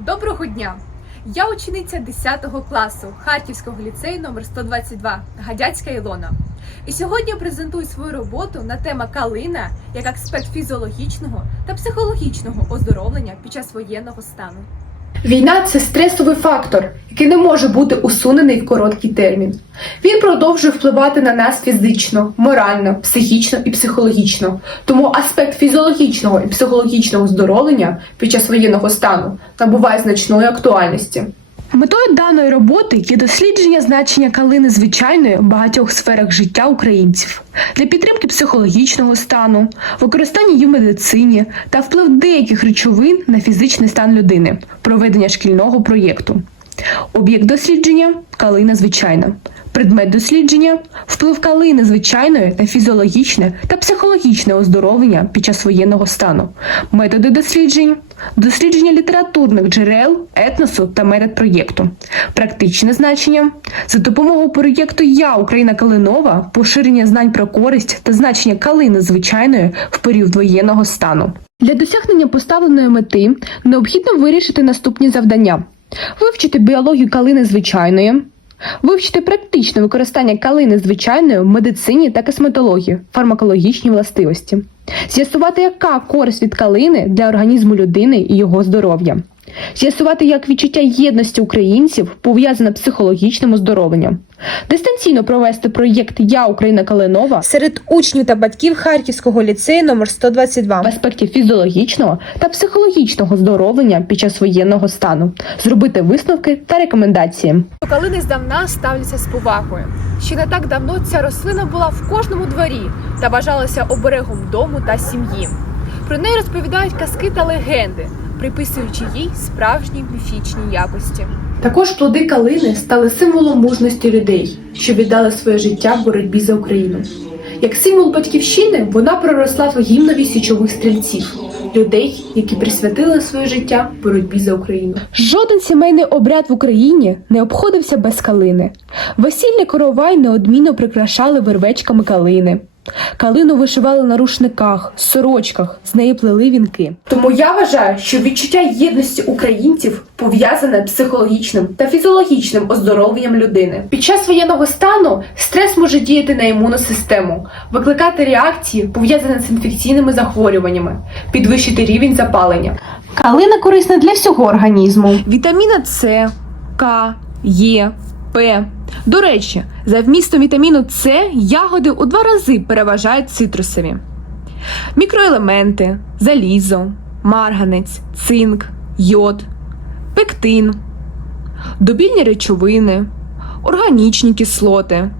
Доброго дня! Я учениця 10 класу Харківського ліцею номер 122 Гадяцька Ілона. І сьогодні презентую свою роботу на тему калина як аспект фізіологічного та психологічного оздоровлення під час воєнного стану. Війна це стресовий фактор, який не може бути усунений в короткий термін. Він продовжує впливати на нас фізично, морально, психічно і психологічно. Тому аспект фізіологічного і психологічного оздоровлення під час воєнного стану набуває значної актуальності. Метою даної роботи є дослідження значення калини звичайної в багатьох сферах життя українців для підтримки психологічного стану, використання її в медицині та вплив деяких речовин на фізичний стан людини, проведення шкільного проєкту. Об'єкт дослідження калина звичайна. Предмет дослідження вплив калини звичайної на фізіологічне та психологічне оздоровлення під час воєнного стану. Методи досліджень дослідження літературних джерел, етносу та метод проєкту. Практичне значення за допомогою проєкту Я Україна Калинова поширення знань про користь та значення калини звичайної в період воєнного стану. Для досягнення поставленої мети необхідно вирішити наступні завдання: вивчити біологію калини звичайної. Вивчити практичне використання калини звичайної в медицині та косметології, фармакологічні властивості, з'ясувати, яка користь від калини для організму людини і його здоров'я, з'ясувати, як відчуття єдності українців пов'язане психологічним оздоровленням, дистанційно провести проєкт Я Україна Калинова серед учнів та батьків Харківського ліцею номер 122. в аспекті фізіологічного та психологічного здоровлення під час воєнного стану, зробити висновки та рекомендації. Калини здавна ставляться з повагою. Ще не так давно ця рослина була в кожному дворі та вважалася оберегом дому та сім'ї. Про неї розповідають казки та легенди, приписуючи їй справжні міфічні якості. Також плоди калини стали символом мужності людей, що віддали своє життя в боротьбі за Україну. Як символ батьківщини, вона проросла в гімнові січових стрільців, людей, які присвятили своє життя боротьбі за Україну. Жоден сімейний обряд в Україні не обходився без калини. Весільний коровай неодмінно прикрашали вервечками калини. Калину вишивали на рушниках, сорочках, з неї плели вінки. Тому я вважаю, що відчуття єдності українців пов'язане психологічним та фізіологічним оздоровленням людини. Під час воєнного стану стрес може діяти на імунну систему, викликати реакції, пов'язані з інфекційними захворюваннями, підвищити рівень запалення. Калина корисна для всього організму. Вітаміна С, К, Е, П. До речі, за вмістом вітаміну С ягоди у два рази переважають цитрусові. Мікроелементи, залізо, марганець, цинк, йод, пектин, добільні речовини, органічні кислоти,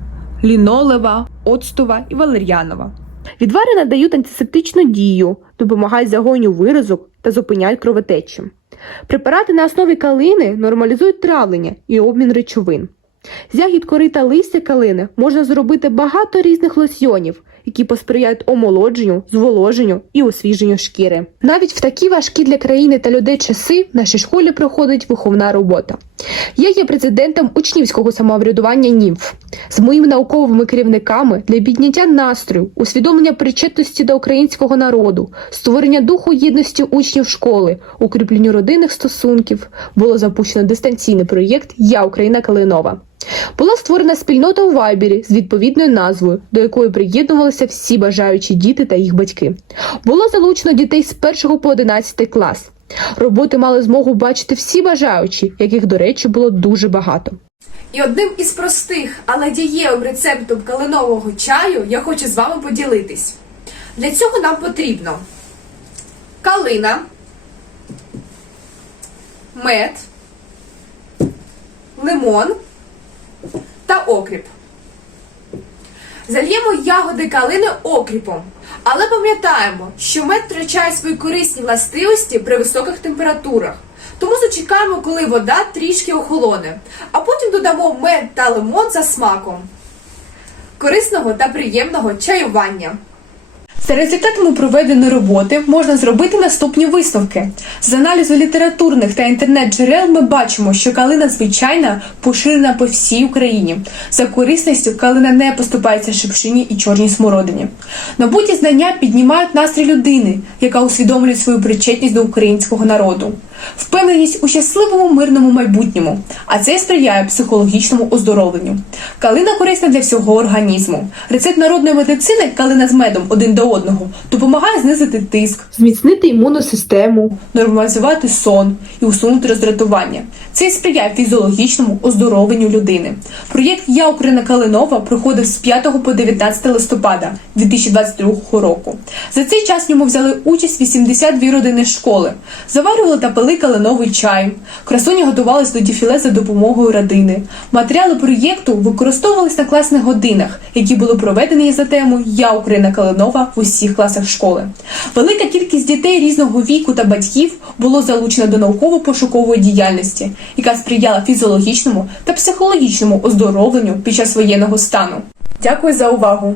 лінолева, оцтова і валер'янова. Відвари надають антисептичну дію, допомагають загоєнню виразок та зупиняють кровотечі. Препарати на основі калини нормалізують травлення і обмін речовин. З ягід кори та листя калини можна зробити багато різних лосьйонів, які посприяють омолодженню, зволоженню і освіженню шкіри. Навіть в такі важкі для країни та людей часи в нашій школі проходить виховна робота. Я є президентом учнівського самоврядування НІМФ з моїми науковими керівниками для підняття настрою, усвідомлення причетності до українського народу, створення духу єдності учнів школи, укріпленню родинних стосунків було запущено дистанційний проєкт Я Україна Калинова. Була створена спільнота у Вайбері з відповідною назвою, до якої приєднувалися всі бажаючі діти та їх батьки. Було залучено дітей з 1 по 11 клас. Роботи мали змогу бачити всі бажаючі, яких, до речі, було дуже багато. І одним із простих, але дієвим рецептом калинового чаю я хочу з вами поділитись. Для цього нам потрібно калина, мед, лимон та окріп. Зальємо ягоди калини окріпом, але пам'ятаємо, що мед втрачає свої корисні властивості при високих температурах. Тому зачекаємо, коли вода трішки охолоне, а потім додамо мед та лимон за смаком. Корисного та приємного чаювання. За результатами проведеної роботи можна зробити наступні висновки. З аналізу літературних та інтернет-джерел ми бачимо, що калина звичайна поширена по всій Україні. За корисністю калина не поступається шипшині і чорній смородині. Набуті знання піднімають настрій людини, яка усвідомлює свою причетність до українського народу. Впевненість у щасливому мирному майбутньому, а це сприяє психологічному оздоровленню. Калина корисна для всього організму. Рецепт народної медицини калина з медом один до одного допомагає знизити тиск, Зміцнити імунну систему, нормалізувати сон і усунути роздратування. Це сприяє фізіологічному оздоровленню людини. Проєкт Я Україна Калинова проходив з 5 по 19 листопада 2022 року. За цей час в ньому взяли участь 82 родини школи, заварювали та пили калиновий чай. Красуні готувались до дефіле за допомогою родини. Матеріали проєкту використовувались на класних годинах, які були проведені за темою Я Україна Калинова в усіх класах школи. Велика кількість дітей різного віку та батьків було залучено до науково-пошукової діяльності, яка сприяла фізіологічному та психологічному оздоровленню під час воєнного стану. Дякую за увагу!